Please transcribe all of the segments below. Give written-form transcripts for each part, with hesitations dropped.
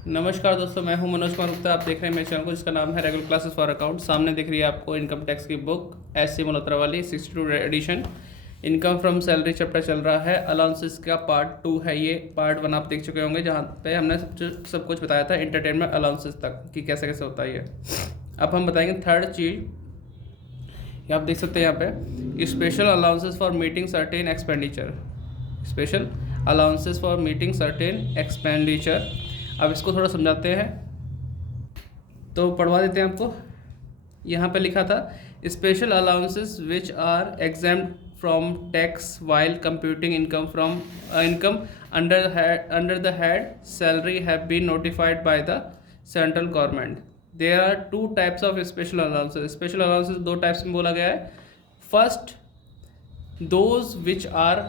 नमस्कार दोस्तों, मैं हूं मनोज कुमार गुप्ता। आप देख रहे हैं मेरे चैनल को जिसका नाम है रेगुलर क्लासेस फॉर अकाउंट। सामने दिख रही है आपको इनकम टैक्स की बुक एस.सी. मल्होत्रा वाली 62 edition. Income from salary chapter चल रहा है। अलाउंसेस का पार्ट 2 है ये। पार्ट 1 आप देख चुके होंगे जहाँ पे हमने सब कुछ बताया था एंटरटेनमेंट अलाउंसेस तक कि कैसे कैसे होता है ये। अब हम बताएंगे थर्ड चीज़। आप देख सकते हैं यहाँ पे special allowances for meeting certain expenditure. Special allowances for meeting certain expenditure. अब इसको थोड़ा समझाते हैं तो पढ़वा देते हैं आपको। यहाँ पे लिखा था special allowances which are exempted from tax while computing income from income under the head salary have been notified by the central government. There are 2 types of special allowances. Special allowances 2 types में बोला गया है। First, those which are,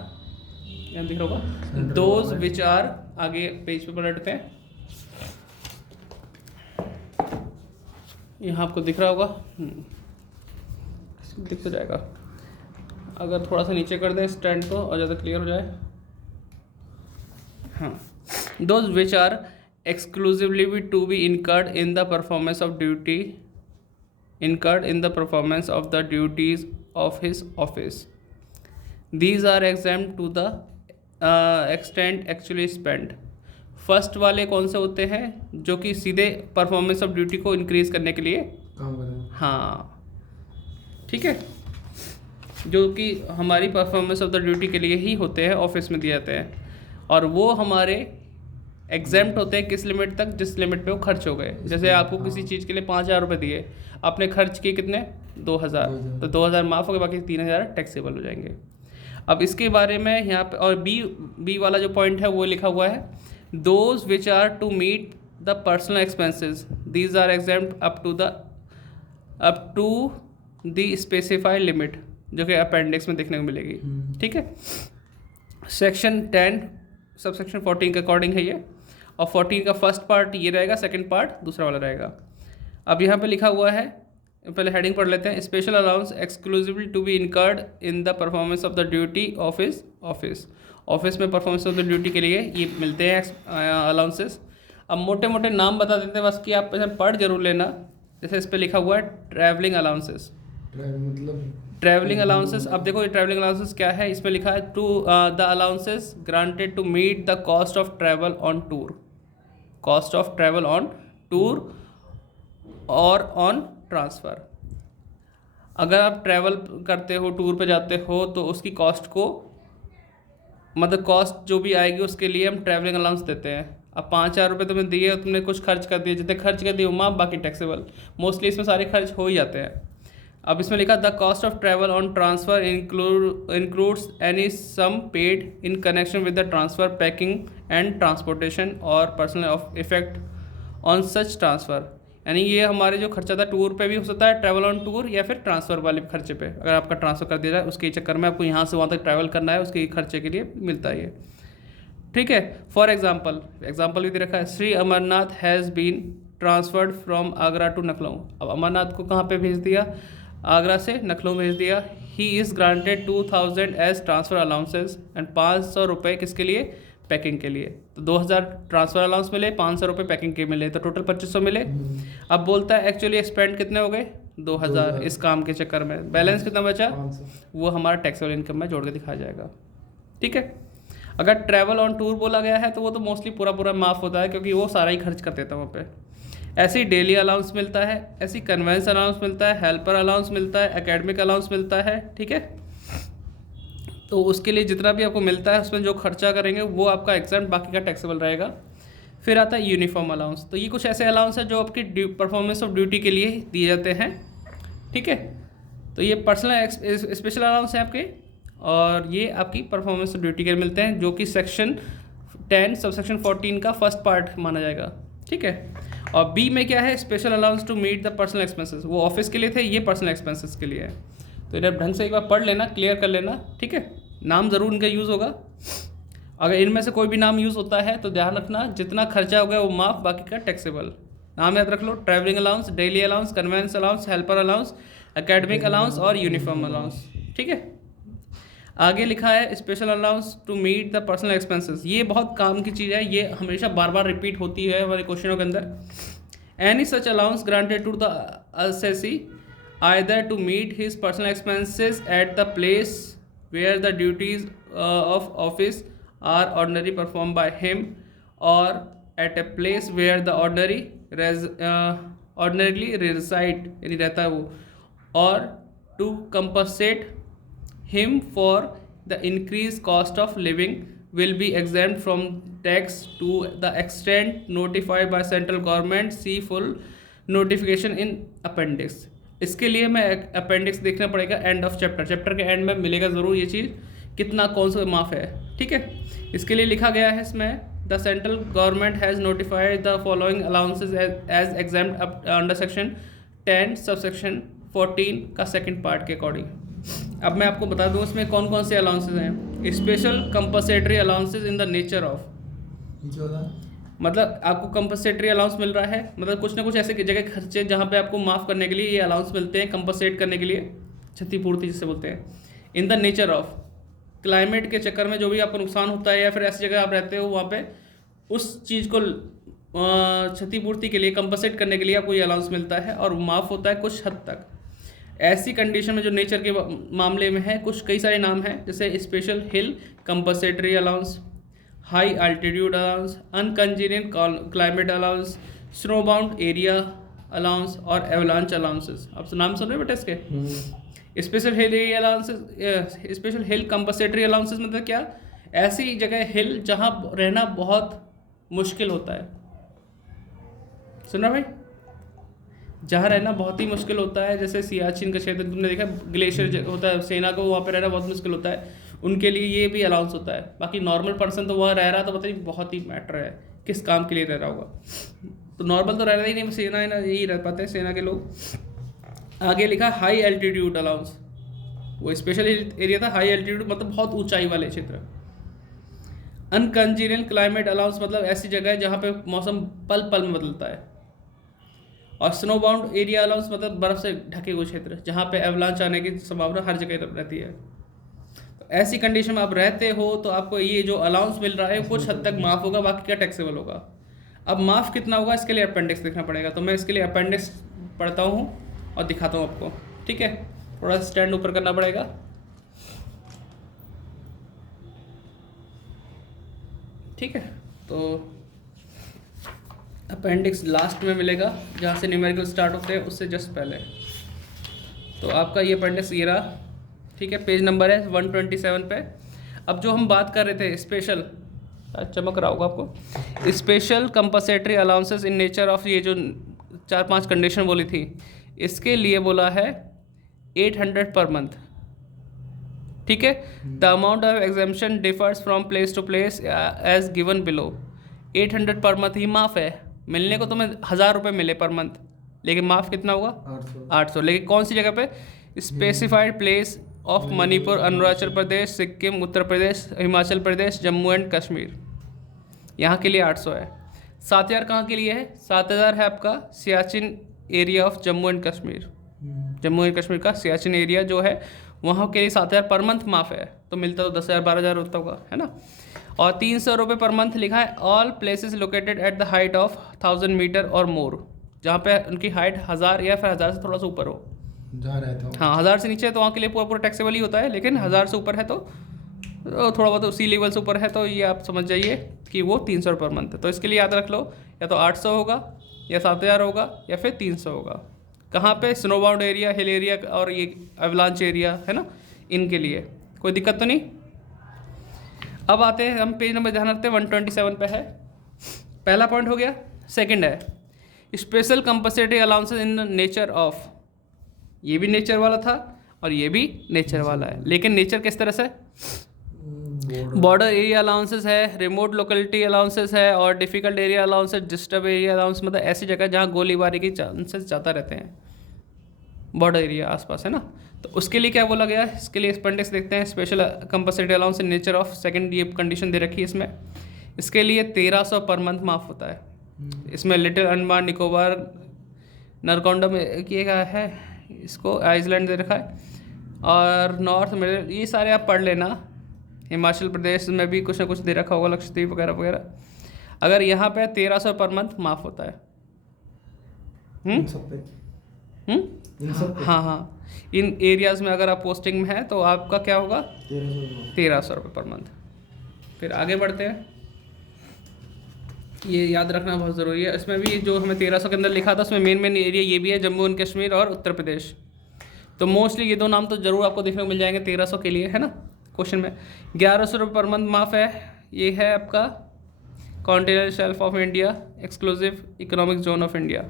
यहाँ दिख रहा होगा, those which are, आगे page पे पलटते हैं, यहाँ आपको दिख रहा होगा, दिख तो जाएगा। अगर थोड़ा सा नीचे कर दें स्टैंड को और ज़्यादा क्लियर हो जाए। हाँ, those which are exclusively to be incurred in the performance of duty, incurred in the performance of the duties of his office. These are exempt to the extent actually spent. First वाले कौन से होते हैं? जो कि सीधे performance of duty को increase करने के लिए काम करें। हाँ, ठीक है, जो कि हमारी परफॉर्मेंस ऑफ द ड्यूटी के लिए ही होते हैं, ऑफिस में दिए जाते हैं। और वो हमारे एग्जेम्प्ट होते हैं किस लिमिट तक? जिस लिमिट पे वो खर्च हो गए। जैसे आपको किसी चीज़ के लिए 5,000 रुपये दिए, आपने खर्च किए कितने? 2,000, तो 2,000 माफ़ हो गए, बाकी 3,000 टैक्सेबल हो जाएंगे। अब इसके बारे में यहाँ पे और बी वाला जो पॉइंट है वो लिखा हुआ है, those which are to meet the personal expenses these are exempt up to the specified limit, जो कि अपेंडिक्स में देखने को मिलेगी। ठीक है, सेक्शन 10 सब सेक्शन 14 के अकॉर्डिंग है ये। और 14 का फर्स्ट पार्ट ये रहेगा, सेकंड पार्ट दूसरा वाला रहेगा। अब यहाँ पे लिखा हुआ है, पहले हेडिंग पढ़ लेते हैं। Special allowance exclusively to be incurred in the performance of the duty office में परफॉर्मेंस ऑफ द ड्यूटी के लिए ये मिलते हैं अलाउंसेस। अब मोटे मोटे नाम बता देते हैं, बस कि आप पढ़ जरूर लेना। जैसे इस पर लिखा हुआ है ट्रैवलिंग अलाउंसेस। ट्रैवलिंग अलाउंसेस, अब देखो ये ट्रैवलिंग अलाउंसेस क्या है। इसमें लिखा है two the allowances granted to meet the cost of travel on tour, cost of travel on tour और ऑन ट्रांसफ़र। अगर आप ट्रैवल करते हो, टूर पे जाते हो, तो उसकी कॉस्ट को, मतलब कॉस्ट जो भी आएगी उसके लिए हम ट्रैवलिंग अलाउंस देते हैं। अब 5,000 रुपये तुम्हें दिए, तुमने कुछ खर्च कर दिए, जितने खर्च कर दिए वो माफ, बाकी टैक्सेबल। मोस्टली इसमें सारे खर्च हो ही जाते हैं। अब इसमें लिखा the cost of travel on transfer includes any sum paid in connection with the transfer, packing and transportation और personal effect on such transfer. यानी ये हमारे जो खर्चा था टूर पे भी हो सकता है, ट्रैवल ऑन टूर, या फिर ट्रांसफ़र वाले खर्चे पे। अगर आपका ट्रांसफ़र कर दिया जाए, उसके चक्कर में आपको यहाँ से वहाँ तक ट्रैवल करना है, उसके खर्चे के लिए मिलता है ये। ठीक है, फॉर एग्जाम्पल भी दे रखा है, Shri Amarnath has been transferred from Agra to Lucknow. अब अमरनाथ को कहाँ पे भेज दिया? आगरा से लखनऊ भेज दिया। He is granted 2,000 as transfer allowances and 500 रुपये किसके लिए? पैकिंग के लिए। तो 2,000 ट्रांसफ़र अलाउंस मिले, 500 रुपये पैकिंग के मिले, तो टोटल 2,500 मिले। अब बोलता है एक्चुअली स्पेंड कितने हो गए? 2,000 इस काम के चक्कर में। बैलेंस कितना बचा? वो हमारा टैक्सेबल इनकम में जोड़ के दिखाया जाएगा। ठीक है, अगर ट्रैवल ऑन टूर बोला गया है तो वो तो मोस्टली पूरा माफ़ होता है, क्योंकि वो सारा ही खर्च कर देता है वहाँ पे। ऐसे ही डेली अलाउंस मिलता है, ऐसी कन्वेंस अलाउंस मिलता है, हेल्पर अलाउंस मिलता है, एकेडमिक अलाउंस मिलता है। ठीक है, तो उसके लिए जितना भी आपको मिलता है उसमें जो खर्चा करेंगे वो आपका एग्जाम, बाकी का टैक्सेबल रहेगा। फिर आता है यूनिफॉर्म अलाउंस। तो ये कुछ ऐसे अलाउंस है जो आपकी परफॉर्मेंस ऑफ ड्यूटी के लिए दिए जाते हैं। ठीक है, तो ये पर्सनल स्पेशल अलाउंस है आपके, और ये आपकी परफॉर्मेंस ऑफ ड्यूटी के लिए मिलते हैं, जो कि सेक्शन 10 सब सेक्शन 14 का फर्स्ट पार्ट माना जाएगा। ठीक है, और बी में क्या है? Special allowance to meet the personal expenses. वो ऑफिस के लिए थे, ये पर्सनल एक्सपेंसेस के लिए है। तो इन्हें ढंग से एक बार पढ़ लेना, क्लियर कर लेना। ठीक है, नाम ज़रूर इनका यूज़ होगा। अगर इनमें से कोई भी नाम यूज़ होता है तो ध्यान रखना, जितना खर्चा हो गया वो माफ़, बाकी का टैक्सेबल। नाम याद रख लो, travelling allowance, daily allowance, conveyance allowance, helper allowance, academic allowance और यूनिफॉर्म अलाउंस। ठीक है, आगे लिखा है special allowance to meet the personal expenses. ये बहुत काम की चीज़ है, ये हमेशा बार बार रिपीट होती है हमारे क्वेश्चनों के अंदर। Any such allowance granted to the assessee either to meet his personal expenses at the place where the duties of office are ordinary perform by him or at a place where the ordinarily reside यानी रहता है वो, or to compensate him for the increased cost of living will be exempt from tax to the extent notified by central government. See full notification in appendix. इसके लिए मैं appendix देखना पड़ेगा end of chapter, chapter के and में मिलेगा ज़रूर ये चीज़ कितना कौन सा माफ़ है, ठीक है। इसके लिए लिखा गया है इसमें the central government has notified the following allowances as exempted under section 10 subsection 14 का सेकंड पार्ट के अकॉर्डिंग। अब मैं आपको बता दूं इसमें कौन कौन से अलाउंसेज हैं। Special compensatory allowances in the nature of, मतलब आपको कंपनसेटरी अलाउंस मिल रहा है, मतलब कुछ ना कुछ ऐसे जगह खर्चे जहाँ पे आपको माफ़ करने के लिए ये अलाउंस मिलते हैं, कंपनसेट करने के लिए, क्षतिपूर्ति जिसे बोलते हैं। In the nature of, climate के चक्कर में जो भी आपको नुकसान होता है या फिर ऐसी जगह आप रहते हो वहाँ पे उस चीज़ को क्षतिपूर्ति के लिए, कंपनसेट करने के लिए आपको ये अलाउंस मिलता है और माफ़ होता है कुछ हद तक। ऐसी कंडीशन में जो नेचर के मामले में है कुछ कई सारे नाम हैं, जैसे special hill compensatory allowance, high altitude allowance, uncongenial climate allowance, snow bound area allowance और एवलांच अलाउंसेस। आप नाम सुन रहे हो बेटा इसके। Special hill area allowances, special hill compensatory allowances मतलब क्या, ऐसी जगह हिल जहाँ रहना बहुत मुश्किल होता है, सुन रहा भाई, जहाँ रहना बहुत ही मुश्किल होता है, जैसे सियाचिन का क्षेत्र तुमने देखा ग्लेशियर होता है, सेना को वहाँ पे रहना बहुत मुश्किल होता है, उनके लिए ये भी अलाउंस होता है। बाकी नॉर्मल पर्सन तो वहाँ रह रहा तो बताइए बहुत ही मैटर है किस काम के लिए रह रहा होगा, तो नॉर्मल तो रह रहा ही नहीं, सेना यही रह पाते हैं सेना के लोग। आगे लिखा हाई एल्टीट्यूड अलाउंस, वो स्पेशल एरिया था, हाई एल्टीट्यूड मतलब बहुत ऊंचाई वाले क्षेत्र। अनकंजीनियंट क्लाइमेट अलाउंस मतलब ऐसी जगह है जहाँ पे मौसम पल पल में बदलता है। और स्नो बाउंड एरिया अलाउंस मतलब बर्फ़ से ढके हुए क्षेत्र जहाँ पे एवलांच आने की संभावना हर जगह रहती है। तो ऐसी कंडीशन में आप रहते हो तो आपको ये जो अलाउंस मिल रहा है कुछ हद तक माफ़ होगा, बाकी क्या टैक्सेबल होगा। अब माफ़ कितना होगा इसके लिए अपेंडिक्स देखना पड़ेगा, तो मैं इसके लिए अपेंडिक्स पढ़ता हूँ और दिखाता हूँ आपको, ठीक है। थोड़ा स्टैंड ऊपर करना पड़ेगा, ठीक है। तो अपेंडिक्स लास्ट में मिलेगा जहाँ से न्यूमेरिकल स्टार्ट होते हैं उससे जस्ट पहले। तो आपका ये अपेंडिक्स ये रहा, ठीक है, पेज नंबर है 127 पे। अब जो हम बात कर रहे थे स्पेशल, चमक रहा होगा आपको, special compensatory allowances in nature of, ये जो 4-5 कंडीशन बोली थी इसके लिए बोला है 800 पर मंथ, ठीक है। The amount of exemption differs from place to place as given below. 800 per month ही माफ़ है, मिलने को तुम्हें 1000 रुपये मिले पर मंथ, लेकिन माफ़ कितना होगा 800। लेकिन कौन सी जगह पे, specified place of Manipur, Arunachal Pradesh, Sikkim, Uttar Pradesh, Himachal Pradesh, Jammu and Kashmir, यहाँ के लिए 800 है। 7000 कहाँ के लिए है, 7000 है आपका Siachen area of Jammu and Kashmir, Jammu and Kashmir का सियाचिन एरिया जो है वहाँ के लिए 7000 पर मंथ माफ़ है, तो मिलता तो 10,000-12,000 होता होगा, है ना। और 300 रुपये पर मंथ लिखा है all places located at the height of 1000 metre और मोर, जहाँ पे उनकी हाइट 1000 या फिर 1000 से थोड़ा सा ऊपर हो, जहाँ रहता हूँ। हाँ 1000 से नीचे तो वहाँ के लिए पूरा पूरा टैक्सेबल ही होता है, लेकिन 1000 से ऊपर है तो थोड़ा बहुत उसी लेवल से ऊपर है तो ये आप समझ जाइए कि वो 300 रुपये पर मंथ है। तो इसके लिए याद रख लो या तो 800 होगा या 7000 होगा या फिर 300 होगा। कहाँ पे, snow bound area, hill area और ये एवलांच एरिया है ना, इनके लिए कोई दिक्कत तो नहीं। अब आते हैं हम पेज नंबर ध्यान रखते हैं 127 पे है, पहला पॉइंट हो गया। सेकंड है special compensatory allowances in nature of, ये भी नेचर वाला था और ये भी नेचर वाला है, लेकिन नेचर किस तरह से, बॉर्डर एरिया अलाउंसेस है, रिमोट लोकेलिटी अलाउंसेस है और difficult area allowances, disturb area allowance मतलब ऐसी जगह जहाँ गोलीबारी के चांसेस ज़्यादा रहते हैं, बॉर्डर एरिया आसपास है ना। तो उसके लिए क्या बोला गया, इसके लिए अपेंडिक्स देखते हैं। Special compensatory allowance in nature of, second ये कंडीशन दे रखी है इसमें। इसके लिए 1300 पर मंथ माफ़ होता है। इसमें लिटिल अंडमान निकोबार, नरकोंडम ये क्या है, इसको आइसलैंड दे रखा है, और नॉर्थ में ये सारे आप पढ़ लेना। हिमाचल प्रदेश में भी कुछ ना कुछ दे रखा होगा, लक्षद्वीप वगैरह वगैरह। अगर यहाँ पे 1300 पर मंथ माफ़ होता है। इन सब पे हाँ हाँ, इन एरियाज़ में अगर आप पोस्टिंग में हैं तो आपका क्या होगा 1300 रुपये पर मंथ। फिर आगे बढ़ते हैं, ये याद रखना बहुत ज़रूरी है। इसमें भी जो हमें 1300 के अंदर लिखा था उसमें मेन एरिया ये भी है, जम्मू एंड कश्मीर और उत्तर प्रदेश। तो मोस्टली ये दो नाम तो ज़रूर आपको देखने को मिल जाएंगे 1300 के लिए, है ना। क्वेश्चन में 1100 रुपये पर मंथ माफ़ है। ये है आपका continental shelf of India, exclusive economic zone of India.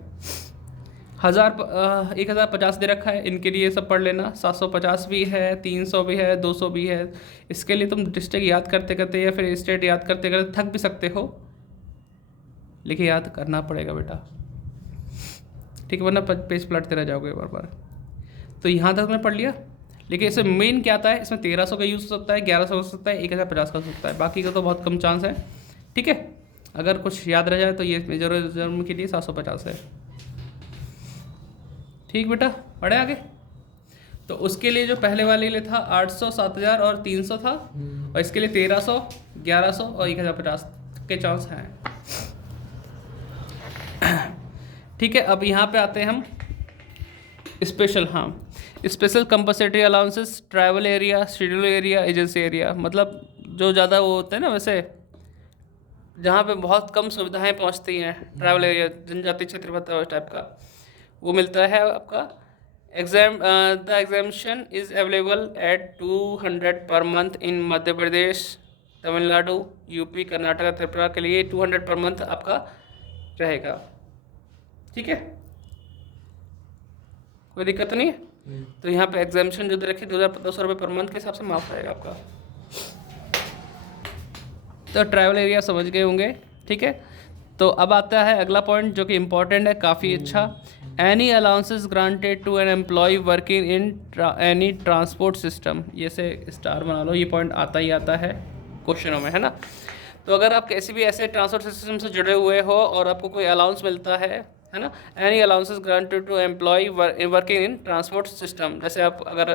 1050 दे रखा है, इनके लिए सब पढ़ लेना। 750 भी है, 300 भी है, 200 भी है। इसके लिए तुम डिस्ट्रिक्ट याद करते करते या फिर स्टेट याद करते करते थक भी सकते हो, लेकिन याद करना पड़ेगा बेटा, ठीक है, वरना पेज पलटते रह जाओगे बार बार। तो यहाँ तक मैं पढ़ लिया, लेकिन इसमें मेन क्या आता है, इसमें 1300 का यूज़ हो सकता है, 1100 हो सकता है, 1050 का हो सकता है, बाकी का तो बहुत कम चांस है। ठीक है, अगर कुछ याद रह जाए तो ये मेजर जर्म के लिए 750 है। ठीक बेटा, पढ़े आगे। तो उसके लिए जो पहले वाले लिए था 800, 7000 और 300 था, और इसके लिए 1300, 1100 और 1050 के चांस हैं। ठीक है, अब यहाँ पे आते हैं हम स्पेशल। हाँ, special compensatory allowances, travel area, schedule area, agency area. मतलब जो ज़्यादा वो होते हैं ना, वैसे जहाँ पे बहुत कम सुविधाएं पहुँचती हैं, ट्रैवल एरिया, जनजातीय क्षेत्र टाइप का, वो मिलता है आपका। The exemption is available at 200 per month in Madhya Pradesh, Tamil Nadu, UP, Karnataka, Tripura के लिए 200 पर मंथ आपका रहेगा। ठीक है, कोई दिक्कत नहीं है। तो यहाँ पे एग्जामिशन जो दे रखी 2200 रुपये पर मंथ के हिसाब से माफ रहेगा आपका। तो ट्रैवल एरिया समझ गए होंगे। ठीक है, तो अब आता है अगला पॉइंट जो कि इम्पोर्टेंट है, काफ़ी अच्छा। Any allowances granted to an employee working in any transport system. ये से स्टार बना लो, ये पॉइंट आता ही आता है क्वेश्चनों में, है ना। तो अगर आप किसी भी ऐसे ट्रांसपोर्ट सिस्टम से जुड़े हुए हो और आपको कोई अलाउंस मिलता है ना, any allowances granted to employee working in transport system. जैसे आप अगर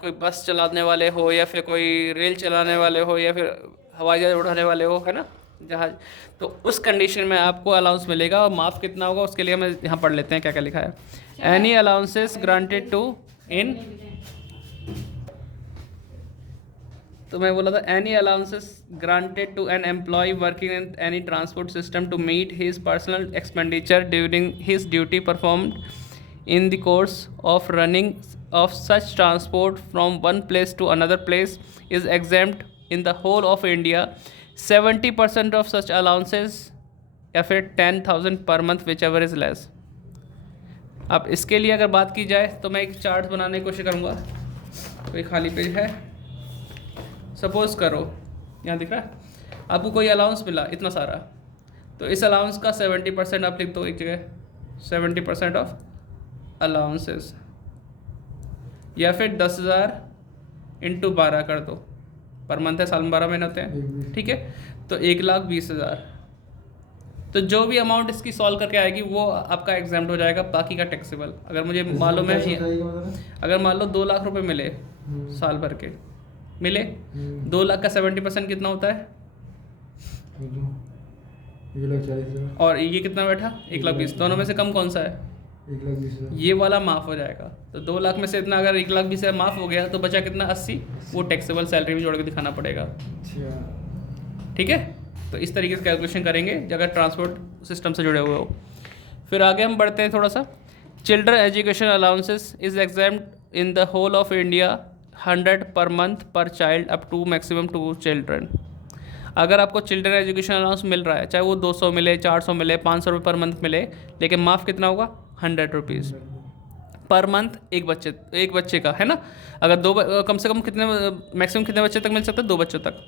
कोई बस चलाने वाले हो, या फिर कोई रेल चलाने वाले हो, या फिर हवाई जहाज उड़ाने वाले हो, है ना, जहाज, तो उस कंडीशन में आपको अलाउंस मिलेगा। और माफ़ कितना होगा उसके लिए हम यहाँ पढ़ लेते हैं क्या क्या लिखा है। Any allowances granted to in, तो मैं बोला था any allowances granted to an employee working in any transport system to meet his personal expenditure during his duty performed in the course of running of such transport from one place to another place is exempt in the whole of India 70% of such allowances, या फिर 10,000 per month whichever is less. अब इसके लिए अगर बात की जाए तो मैं एक चार्ट बनाने की कोशिश करूँगा। कोई खाली पेज है, सपोज करो यहाँ दिख रहा है, आपको कोई अलाउंस मिला इतना सारा, तो इस अलाउंस का 70% आप लिख दो एक जगह, 70% ऑफ अलाउंसेस, या फिर 10,000 इंटू 12 कर दो, पर मंथ है, साल में 12 महीने होते हैं। ठीक है, तो 1,20,000। तो जो भी अमाउंट इसकी सॉल्व करके आएगी वो आपका एग्जाम्प्ट हो जाएगा, बाकी का टैक्सेबल। अगर मुझे मालूम है, अगर मान लो 2 लाख रुपए मिले साल भर के, मिले 2 लाख का 70% कितना होता है, 1,40,000। और ये कितना बैठा 1,20,000, दोनों में से कम कौन सा है, 1,20,000। ये वाला माफ़ हो जाएगा। तो 2 लाख में से इतना अगर 1,20,000 माफ़ हो गया तो बचा कितना 80, वो टैक्सेबल सैलरी में जोड़ के दिखाना पड़ेगा। ठीक है, तो इस तरीके से कैलकुलेशन करेंगे अगर ट्रांसपोर्ट सिस्टम से जुड़े हुए हो। फिर आगे हम बढ़ते हैं थोड़ा सा। Children education allowances is exempt in the whole of India 100 per month per child up to maximum 2 children. अगर आपको चिल्ड्रन एजुकेशन अलाउंस मिल रहा है, चाहे वो 200 मिले, 400 मिले, 500 रुपये पर मंथ मिले, लेकिन माफ़ कितना होगा 100 रुपीज़ पर मंथ, एक बच्चे का, है ना। अगर कम से कम कितने, मैक्सिमम कितने बच्चे तक मिल सकते हैं, 2 बच्चों तक।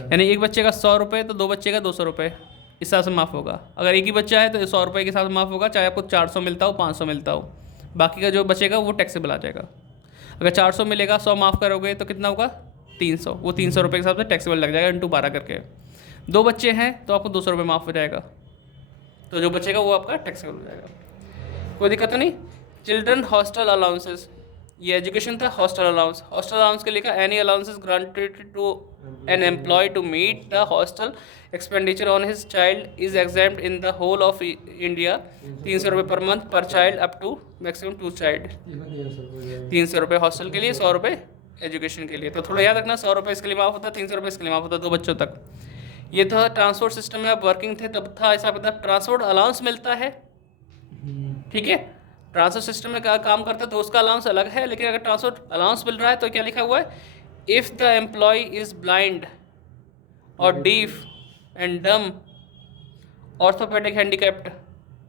यानी एक बच्चे का 100 रुपये, तो 2 बच्चे का 200 रुपये, इस हिसाब से माफ़ होगा। अगर एक ही बच्चा है तो 100 रुपये के साथ माफ़ होगा, चाहे आपको 400 मिलता हो, 500 मिलता हो, बाकी का जो बचेगा वो टैक्सेबल आ जाएगा। अगर 400 मिलेगा, 100 माफ़ करोगे तो कितना होगा 300, वो 300 रुपये के हिसाब से टैक्सेबल लग जाएगा इंटू 12 करके। 2 बच्चे हैं तो आपको 200 रुपये माफ़ हो जाएगा, तो जो बचेगा वो आपका टैक्सेबल हो जाएगा, कोई दिक्कत नहीं। चिल्ड्रन हॉस्टल अलाउंसेस, ये एजुकेशन था। हॉस्टल अलाउंस, हॉस्टल अलाउंस के लिखा any allowance is granted to an employee to meet the hostel expenditure on his child is exempt in the whole of India. 300 रुपये per month per child up to maximum 2 child. 300 रुपये hostel के लिए, 100 रुपये education के लिए। तो थोड़ा याद रखना, 100 रुपये इसके लिए माफ होता है, 300 रुपये इसके लिए माफ होता है 2 बच्चों तक। ये था ट्रांसपोर्ट सिस्टम में आप वर्किंग थे तब था ऐसा पता। ट्रांसपोर्ट अलाउंस मिलता है, ठीक है, ट्रांसपोर्ट सिस्टम में काम करता है तो उसका अलाउंस अलग है। लेकिन अगर ट्रांसपोर्ट अलाउंस मिल रहा है तो क्या लिखा हुआ है, if the employee is blind और deaf and dumb orthopedic handicapped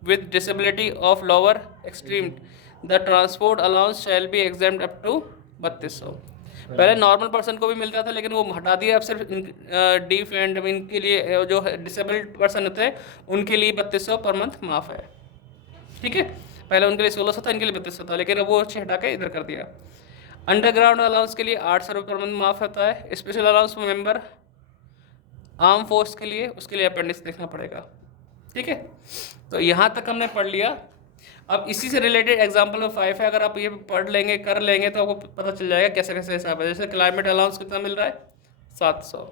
with disability of lower extreme the transport allowance shall be exempted up to 3200। पहले नॉर्मल पर्सन को भी मिलता था लेकिन वो हटा दिया, अब सिर्फ डीफ एंड इनके लिए जो डिसेबल्ड पर्सन होते हैं उनके लिए 3200 पर मंथ माफ़ है, ठीक है। पहले उनके लिए 1600 था, इनके लिए 3200 था, लेकिन अब वो हटा के इधर कर दिया। अंडरग्राउंड अलाउंस के लिए 800 रुपये पर मंथ माफ़ होता है। Special allowance member arm force के लिए, उसके लिए अपेंडिक्स देखना पड़ेगा, ठीक है। तो यहाँ तक हमने पढ़ लिया। अब इसी से रिलेटेड एग्जाम्पल में 5 है, अगर आप ये पढ़ लेंगे कर लेंगे तो आपको पता चल जाएगा कैसे कैसे हिसाब है। जैसे क्लाइमेट अलाउंस कितना मिल रहा है 700,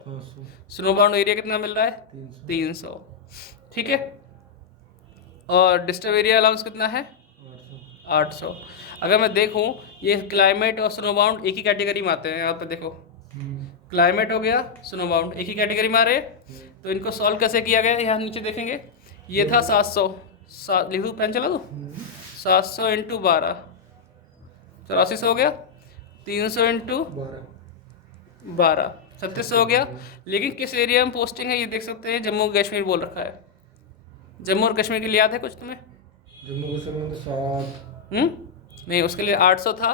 स्नो बाउंड एरिया कितना मिल रहा है 300, ठीक है। और डिस्टर्ब एरिया अलाउंस कितना है 800। अगर मैं देखूं ये क्लाइमेट और स्नो बाउंड एक ही कैटेगरी में आते हैं। यहाँ पे देखो क्लाइमेट हो गया, स्नो बाउंड एक ही कैटेगरी में आ रहे, तो इनको सॉल्व कैसे किया गया यहाँ नीचे देखेंगे। ये था 700, लिख दूँ, पेन चला दो, 700 इंटू 12 8400 हो गया, 300 इंटू 12 3600 हो गया। लेकिन किस एरिया में पोस्टिंग है ये देख सकते हैं, जम्मू कश्मीर बोल रखा है। जम्मू और कश्मीर के लिए याद है कुछ तुम्हें? जम्मू कश्मीर में 7 नहीं, उसके लिए 800 था,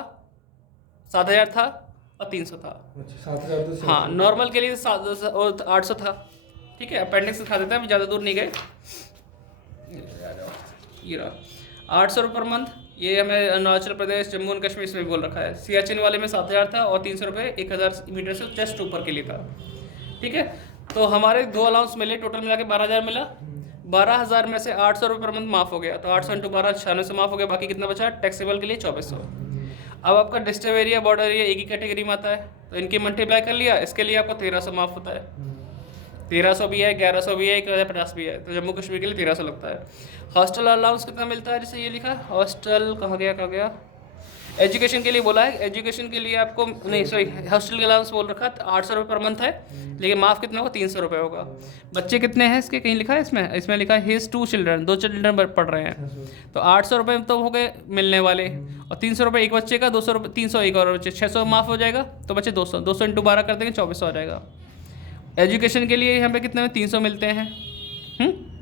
7000 था और 300 था। अच्छा 7000 तो हाँ, नॉर्मल के लिए 800 था, ठीक है। अपेंडिक्स दिखा देते हैं, अभी ज़्यादा दूर नहीं गए। ये रहा 800 रुपये पर मंथ। ये हमें अरुणाचल प्रदेश, जम्मू एंड कश्मीर इसमें बोल रखा है। सियाचिन वाले में 7000 था और 300 रुपये 1000 मीटर से जस्ट ऊपर के लिए था, ठीक है। तो हमारे 2 अलाउंस मिले, टोटल मिला के 12000 मिला। 12000 में से 800 रुपये पर मंथ माफ़ हो गया, तो 800 इंटू 12 96 माफ़ हो गया। बाकी कितना बचा टैक्सेबल के लिए 2400। अब आपका डिस्टर्ब एरिया, बॉर्डर एरिया एक ही कैटेगरी में आता है, तो इनकी मल्टीप्लाई कर लिया। इसके लिए आपको 1300 माफ़ होता है, 1300 भी है, 1100 भी है, 1050 भी है, तो जम्मू कश्मीर के लिए 1300 लगता है। हॉस्टल अलाउंस कितना मिलता है, जैसे ये लिखा है हॉस्टल, कहाँ गया एजुकेशन के लिए बोला है। एजुकेशन के लिए आपको नहीं, सॉरी, हॉस्टल का अलाउंस बोल रखा है 800 रुपये पर मंथ है, लेकिन माफ़ कितना होगा 300 रुपये होगा। बच्चे कितने हैं इसके, कहीं लिखा है इसमें लिखा है हिज 2 चिल्ड्रन, 2 चिल्ड्रन पढ़ रहे हैं, तो 800 रुपये तो हो गए मिलने वाले, और 300 रुपये एक बच्चे का, 200 रुपये 300 एक और बच्चे, 600 माफ़ हो जाएगा, तो बच्चे 200 इंटू 12 कर देंगे 2400 आ जाएगा। एजुकेशन के लिए यहाँ पे कितने में 300 मिलते हैं,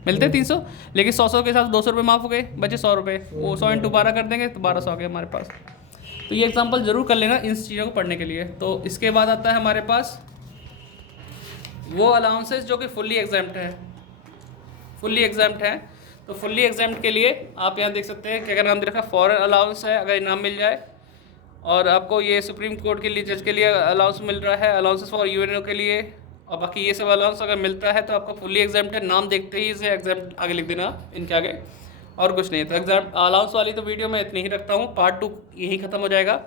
मिलते हैं 300, लेकिन 100 के साथ 200 रुपये माफ़ हो गए, बचे 100 रुपये, वो 100 इंटू 12 कर देंगे तो 1200 आ गए हमारे पास। तो ये एग्जांपल ज़रूर कर लेना इन चीज़ों को पढ़ने के लिए। तो इसके बाद आता है हमारे पास वो अलाउंसेस जो कि फुल्ली एग्जाम्प्ट है। फुल्ली एग्जाम्प्ट है, तो फुल्ली एग्जाम्प्ट के लिए आप यहाँ देख सकते हैं कि अगर नाम दे रखा फॉरेन अलाउंस है, अगर इनाम मिल जाए, और आपको ये सुप्रीम कोर्ट के लिए जज के लिए अलाउंस मिल रहा है, अलाउंसेस फॉर यूएनओ के लिए, और बाकी ये सब अलाउंस अगर मिलता है तो आपका फुल्ली एग्जाम्प्ट है। नाम देखते ही इसे एग्जाम्प्ट आगे लिख देना इनके आगे, और कुछ नहीं। तो एग्जाम अलाउंस वाली तो वीडियो मैं इतनी ही रखता हूँ, पार्ट 2 यही खत्म हो जाएगा।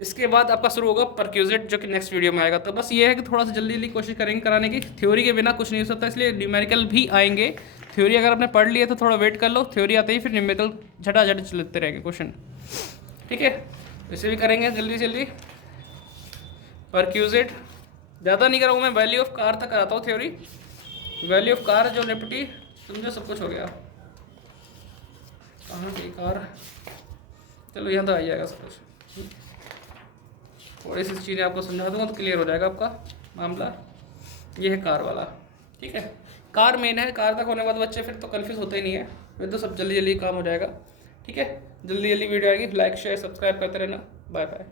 इसके बाद आपका शुरू होगा परक्यूजिट, जो कि नेक्स्ट वीडियो में आएगा। तो बस ये है कि थोड़ा सा जल्दी जल्दी कोशिश करेंगे कराने की। थ्योरी के बिना कुछ नहीं हो सकता, इसलिए न्यूमेरिकल भी आएंगे। थ्योरी अगर आपने पढ़ लिया तो थोड़ा वेट कर लो, थ्योरी आते ही फिर न्यूमेरिकल झटाझट चलते रहेंगे क्वेश्चन, ठीक है। वैसे भी करेंगे जल्दी जल्दी। परक्यूजिट ज़्यादा नहीं कराऊँ मैं, वैल्यू ऑफ कार तक कराता हूँ थ्योरी। वैल्यू ऑफ कार जो लिबर्टी, समझो सब कुछ हो गया। कहाँ की कार, चलो यहाँ तो आ जाएगा सब कुछ। थोड़ी सी चीज़ें आपको समझा दूँगा तो क्लियर हो जाएगा आपका मामला। ये है कार वाला, ठीक है। कार मेन है, कार तक होने के बाद बच्चे फिर तो कन्फ्यूज़ होते ही नहीं है, फिर तो सब जल्दी जल्दी काम हो जाएगा, ठीक है। जल्दी जल्दी वीडियो आएगी, लाइक शेयर सब्सक्राइब करते रहना। Bye bye.